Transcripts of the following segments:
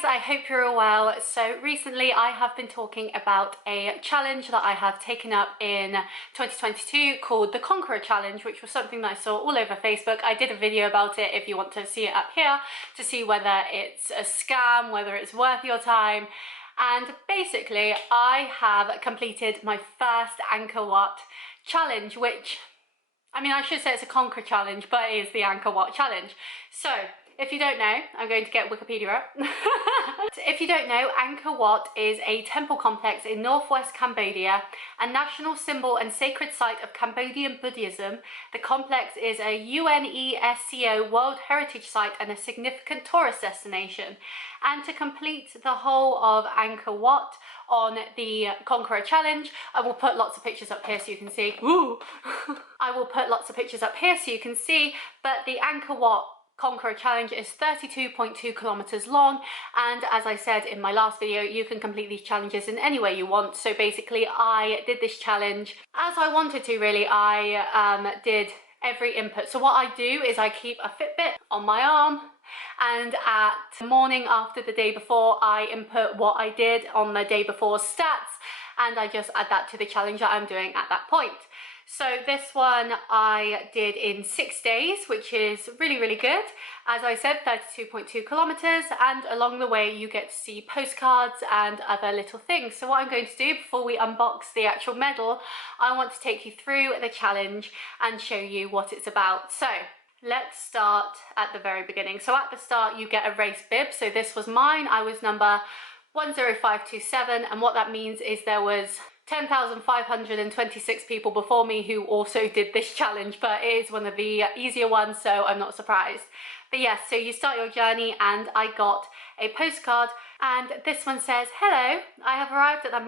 guys, I hope you're all well. So recently I have been talking about a challenge that I have taken up in 2022 called the Conqueror challenge, which was something that I saw all over Facebook. I did a video about it if you want to see it up here to see whether it's a scam, whether it's worth your time. And basically I have completed my first Angkor Wat challenge, which, I mean, I should say it's a Conqueror challenge, but it is the Angkor Wat challenge. So if you don't know, I'm going to get Wikipedia up. If you don't know, Angkor Wat is a temple complex in northwest Cambodia, a national symbol and sacred site of Cambodian Buddhism. The complex is a UNESCO World Heritage Site and a significant tourist destination. And to complete the whole of Angkor Wat on the Conqueror challenge, I will put lots of pictures up here so you can see. Ooh. I will put lots of pictures up here so you can see, but the Angkor Wat Conqueror challenge is 32.2 kilometers long, and as I said in my last video, you can complete these challenges in any way you want. So basically I did this challenge as I wanted to, really. I did every input. So what I do is I keep a Fitbit on my arm, and at the morning after the day before I input what I did on the day before stats, and I just add that to the challenge that I'm doing at that point. So this one I did in 6 days, which is really good. As I said, 32.2 kilometers, and along the way you get to see postcards and other little things. So what I'm going to do before we unbox the actual medal, I want to take you through the challenge and show you what it's about. So let's start at the very beginning. So at the start you get a race bib. So this was mine. I was number 10527, and what that means is there was 10,526 people before me who also did this challenge, but it is one of the easier ones, so I'm not surprised. But yes, so you start your journey and I got a postcard, and this one says, "Hello, I have arrived at the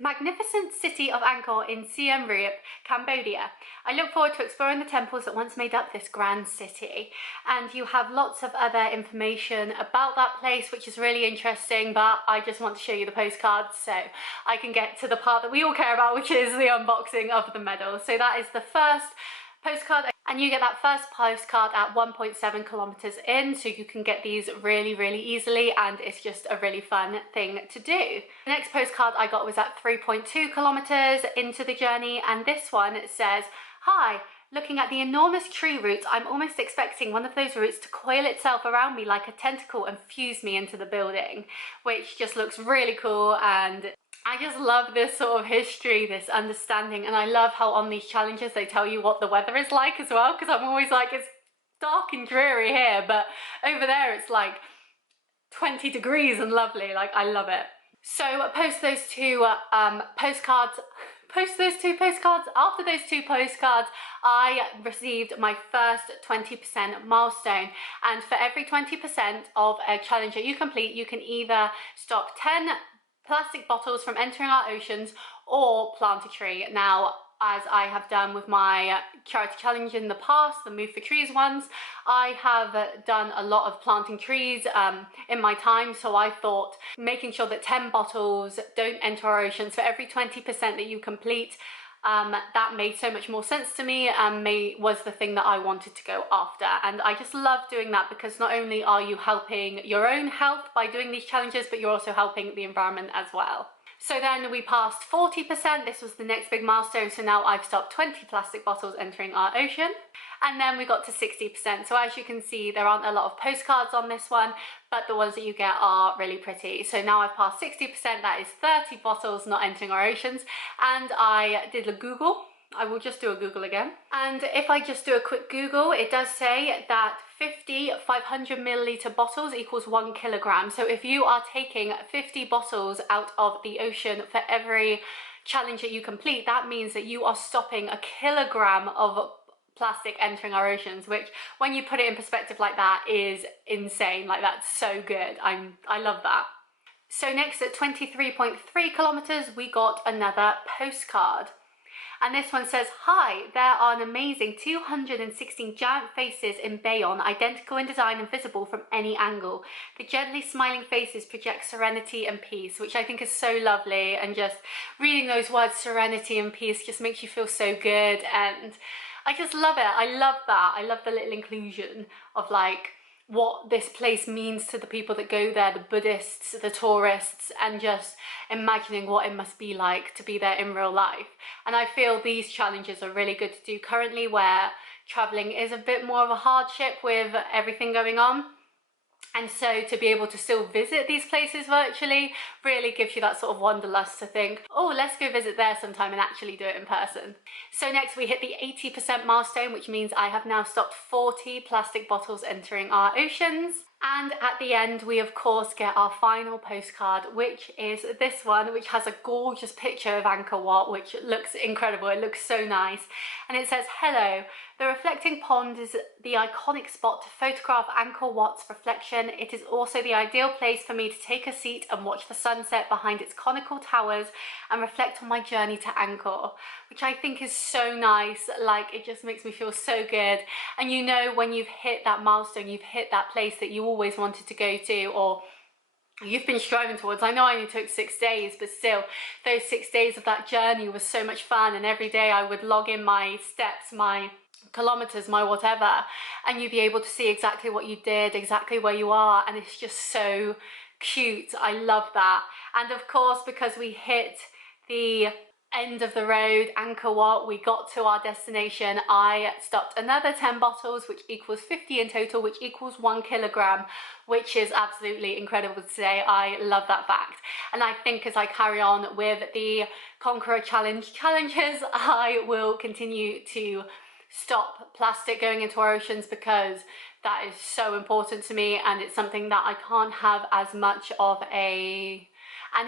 magnificent city of Angkor in Siem Reap, Cambodia. I look forward to exploring the temples that once made up this grand city." And you have lots of other information about that place, which is really interesting, but I just want to show you the postcards so I can get to the part that we all care about, which is the unboxing of the medal. So that is the first postcard, and you get that first postcard at 1.7 kilometers in, so you can get these really easily, and it's just a really fun thing to do. The next postcard I got was at 3.2 kilometers into the journey, and this one says, "Hi, looking at the enormous tree roots, I'm almost expecting one of those roots to coil itself around me like a tentacle and fuse me into the building," which just looks really cool. And I just love this sort of history, this understanding, and I love how on these challenges they tell you what the weather is like as well, because I'm always like, it's dark and dreary here, but over there it's like 20 degrees and lovely. Like, I love it. So post those two postcards. After those two postcards, I received my first 20% milestone, and for every 20% of a challenge that you complete, you can either stop 10 plastic bottles from entering our oceans or plant a tree. Now, as I have done with my charity challenge in the past, the Move for Trees ones, I have done a lot of planting trees in my time, so I thought making sure that 10 bottles don't enter our oceans for every 20% that you complete, that made so much more sense to me, and was the thing that I wanted to go after. And I just love doing that, because not only are you helping your own health by doing these challenges, but you're also helping the environment as well. So then we passed 40%, this was the next big milestone, so now I've stopped 20 plastic bottles entering our ocean. And then we got to 60%, so as you can see there aren't a lot of postcards on this one, but the ones that you get are really pretty. So now I've passed 60%, that is 30 bottles not entering our oceans, and I did a Google. I will just do a Google again. And if I just do a quick Google, it does say that 50 500 milliliter bottles equals 1 kilogram. So if you are taking 50 bottles out of the ocean for every challenge that you complete, that means that you are stopping a kilogram of plastic entering our oceans, which when you put it in perspective like that is insane. Like, that's so good. I love that. So next at 23.3 kilometers, we got another postcard. And this one says, "Hi, there are an amazing 216 giant faces in Bayonne, identical in design and visible from any angle. The gently smiling faces project serenity and peace," which I think is so lovely, and just reading those words, serenity and peace, just makes you feel so good, and I just love it. I love that. I love the little inclusion of like what this place means to the people that go there, the Buddhists, the tourists, and just imagining what it must be like to be there in real life. And I feel these challenges are really good to do currently, where traveling is a bit more of a hardship with everything going on. And so to be able to still visit these places virtually really gives you that sort of wanderlust to think, oh, let's go visit there sometime and actually do it in person. So next we hit the 80% milestone, which means I have now stopped 40 plastic bottles entering our oceans. And at the end, we of course get our final postcard, which is this one, which has a gorgeous picture of Angkor Wat, which looks incredible. It looks so nice. And it says, hello, the reflecting pond is the iconic spot to photograph Angkor Wat's reflection. It is also the ideal place for me to take a seat and watch the sunset behind its conical towers and reflect on my journey to Angkor, which I think is so nice. Like, it just makes me feel so good. And you know, when you've hit that milestone, you've hit that place that you always wanted to go to, or you've been striving towards. I know I only took 6 days, but still, those 6 days of that journey was so much fun. And every day I would log in my steps, my kilometers, my whatever, and you'd be able to see exactly what you did, exactly where you are, and it's just so cute. I love that. And of course, because we hit the end of the road, Angkor Wat, we got to our destination, I stopped another 10 bottles, which equals 50 in total, which equals 1 kilogram, which is absolutely incredible to say. I love that fact. And I think as I carry on with the Conqueror challenges, I will continue to stop plastic going into our oceans, because that is so important to me, and it's something that I can't have as much of an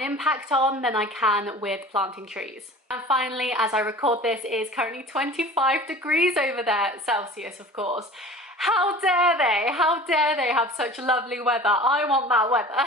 impact on than I can with planting trees. And finally, as I record this, it is currently 25 degrees over there, Celsius of course. How dare they? How dare they have such lovely weather? I want that weather.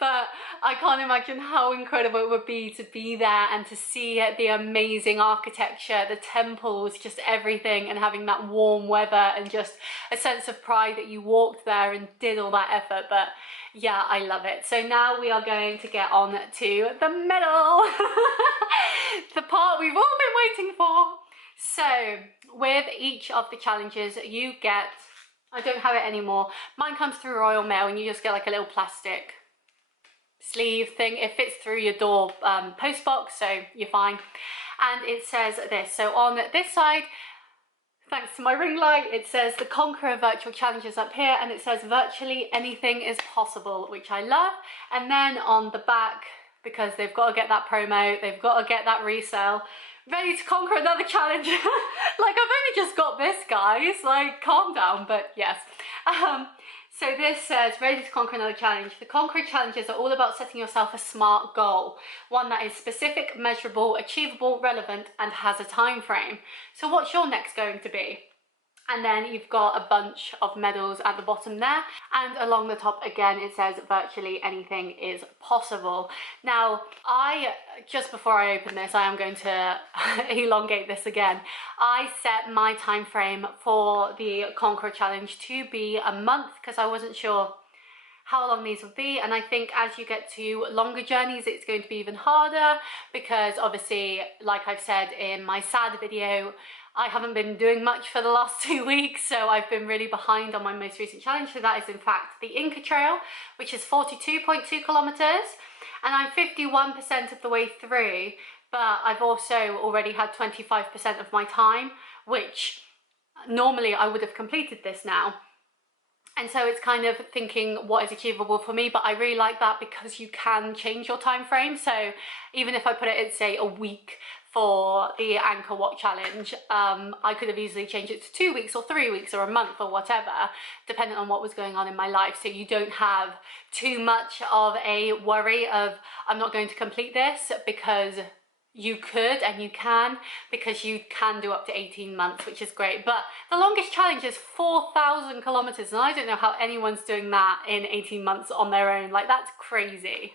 But I can't imagine how incredible it would be to be there and to see the amazing architecture, the temples, just everything, and having that warm weather and just a sense of pride that you walked there and did all that effort. But yeah, I love it. So now we are going to get on to the medal, the part we've all been waiting for. So with each of the challenges you get, I don't have it anymore, mine comes through Royal Mail, and you just get like a little plastic sleeve thing. It fits through your door post box, so you're fine. And it says this, so on this side, thanks to my ring light, it says the Conqueror virtual challenges up here, and it says virtually anything is possible, which I love. And then on the back, because they've got to get that promo, they've got to get that resale, ready to conquer another challenge. Like, I've only just got this, guys, like, calm down. But yes, so this says ready to conquer another challenge. The Conqueror challenges are all about setting yourself a SMART goal, one that is specific, measurable, achievable, relevant, and has a time frame. So what's your next going to be? And then you've got a bunch of medals at the bottom there, and along the top again it says virtually anything is possible. Now, just before I open this, I am going to elongate this again. I set my time frame for the Conqueror challenge to be a month, because I wasn't sure how long these would be. And I think as you get to longer journeys, it's going to be even harder, because obviously, like I've said in my sad video, I haven't been doing much for the last 2 weeks, so I've been really behind on my most recent challenge. So that is in fact the Inca Trail, which is 42.2 kilometers, and I'm 51% of the way through, but I've also already had 25% of my time, which normally I would have completed this now. And so it's kind of thinking what is achievable for me, but I really like that because you can change your time frame. So even if I put it at, say, a week for the Angkor Wat challenge, I could have easily changed it to 2 weeks or 3 weeks or a month or whatever, depending on what was going on in my life. So you don't have too much of a worry of, I'm not going to complete this, because you could and you can, because you can do up to 18 months, which is great. But the longest challenge is 4,000 kilometers, and I don't know how anyone's doing that in 18 months on their own. Like, that's crazy.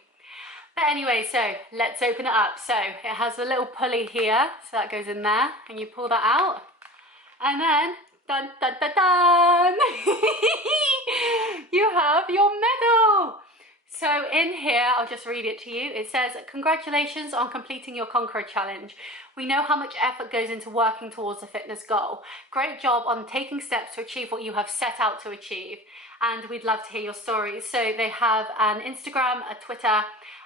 But anyway, so let's open it up. So it has a little pulley here, so that goes in there, and you pull that out, and then dun dun dun dun you have your medal. So in here, I'll just read it to you. It says, congratulations on completing your Conqueror challenge. We know how much effort goes into working towards a fitness goal. Great job on taking steps to achieve what you have set out to achieve. And we'd love to hear your stories. So they have an Instagram, a Twitter,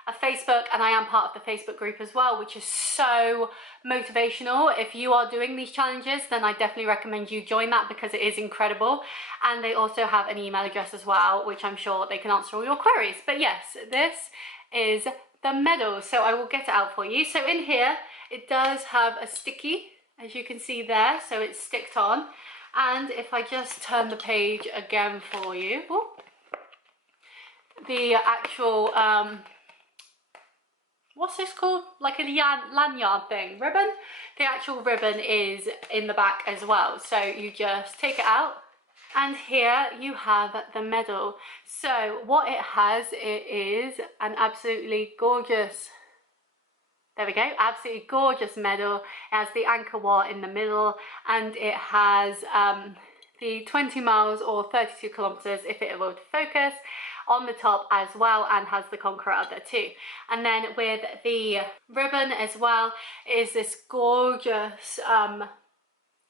a Facebook, and I am part of the Facebook group as well, which is so motivational. If you are doing these challenges, then I definitely recommend you join that because it is incredible. And they also have an email address as well, which I'm sure they can answer all your queries. But yes, this is the medal. So I will get it out for you. So in here, it does have a sticky, as you can see there. So it's sticked on. And if I just turn the page again for you, the actual, what's this called? Like a lanyard thing, ribbon? The actual ribbon is in the back as well. So you just take it out. And here you have the medal. So what it has, it is an absolutely gorgeous, there we go, absolutely gorgeous medal. It has the Angkor Wat in the middle, and it has the 20 miles or 32 kilometers, if it will focus, on the top as well, and has the Conqueror up there too. And then with the ribbon as well is this gorgeous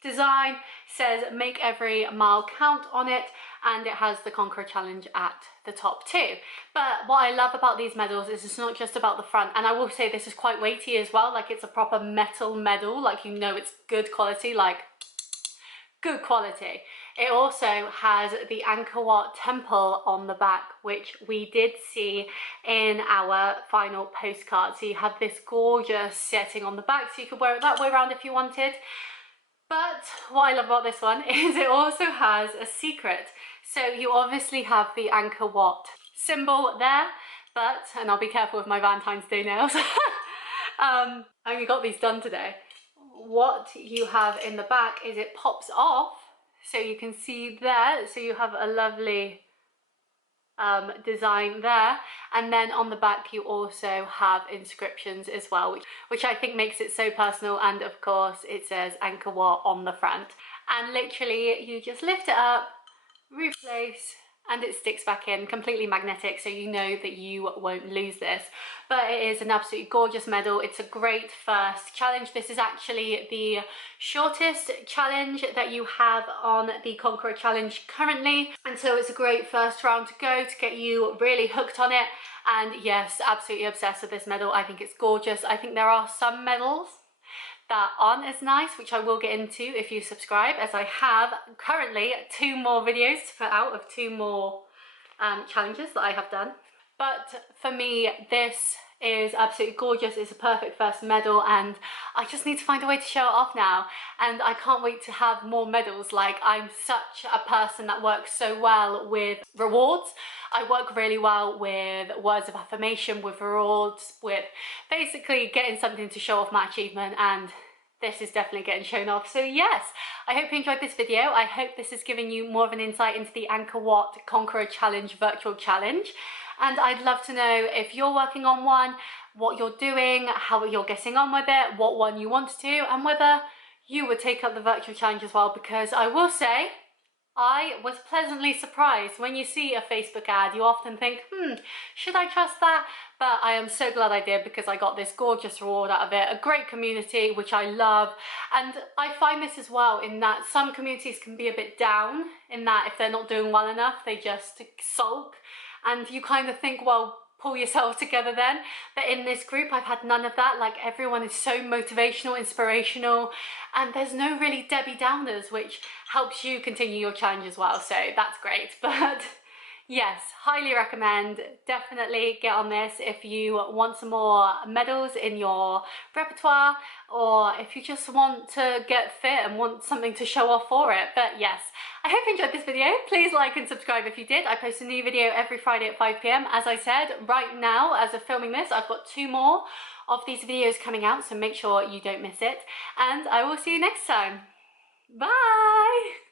design. Says make every mile count on it, and it has the Conqueror challenge at the top too. But what I love about these medals is it's not just about the front, and I will say this is quite weighty as well. Like, it's a proper metal medal, like, you know, it's good quality, like good quality. It also has the Angkor Wat temple on the back, which we did see in our final postcard. So you have this gorgeous setting on the back, so you could wear it that way around if you wanted. But what I love about this one is it also has a secret. So you obviously have the Angkor Wat symbol there, but, and I'll be careful with my Valentine's Day nails, I only got these done today. What you have in the back is it pops off, so you can see there, so you have a lovely design there, and then on the back you also have inscriptions as well, which I think makes it so personal. And of course it says Angkor Wat on the front, and literally you just lift it up, replace, and it sticks back in, completely magnetic, so you know that you won't lose this. But it is an absolutely gorgeous medal. It's a great first challenge. This is actually the shortest challenge that you have on the Conqueror challenge currently, and so it's a great first round to go to get you really hooked on it. And yes, absolutely obsessed with this medal. I think it's gorgeous. I think there are some medals that aren't as nice, which I will get into if you subscribe, as I have currently 2 more videos to put out of 2 more challenges that I have done. But for me, this is absolutely gorgeous. It's a perfect first medal, and I just need to find a way to show it off now. And I can't wait to have more medals. Like, I'm such a person that works so well with rewards. I work really well with words of affirmation, with rewards, with basically getting something to show off my achievement, and this is definitely getting shown off. So yes, I hope you enjoyed this video. I hope this has given you more of an insight into the Angkor Wat Conqueror Challenge virtual challenge. And I'd love to know if you're working on one, what you're doing, how you're getting on with it, what one you want to do, and whether you would take up the virtual challenge as well. Because I will say, I was pleasantly surprised. When you see a Facebook ad, you often think, should I trust that? But I am so glad I did, because I got this gorgeous reward out of it, a great community, which I love. And I find this as well, in that some communities can be a bit down, in that if they're not doing well enough, they just sulk. And you kind of think, well, pull yourself together then. But in this group, I've had none of that. Like, everyone is so motivational, inspirational, and there's no really Debbie Downers, which helps you continue your challenge as well. So that's great. But yes, highly recommend. Definitely get on this if you want some more medals in your repertoire, or if you just want to get fit and want something to show off for it. But yes, I hope you enjoyed this video. Please like and subscribe if you did. I post a new video every Friday at 5 PM. As I said, right now, as of filming this, I've got 2 more of these videos coming out, so make sure you don't miss it. And I will see you next time. Bye!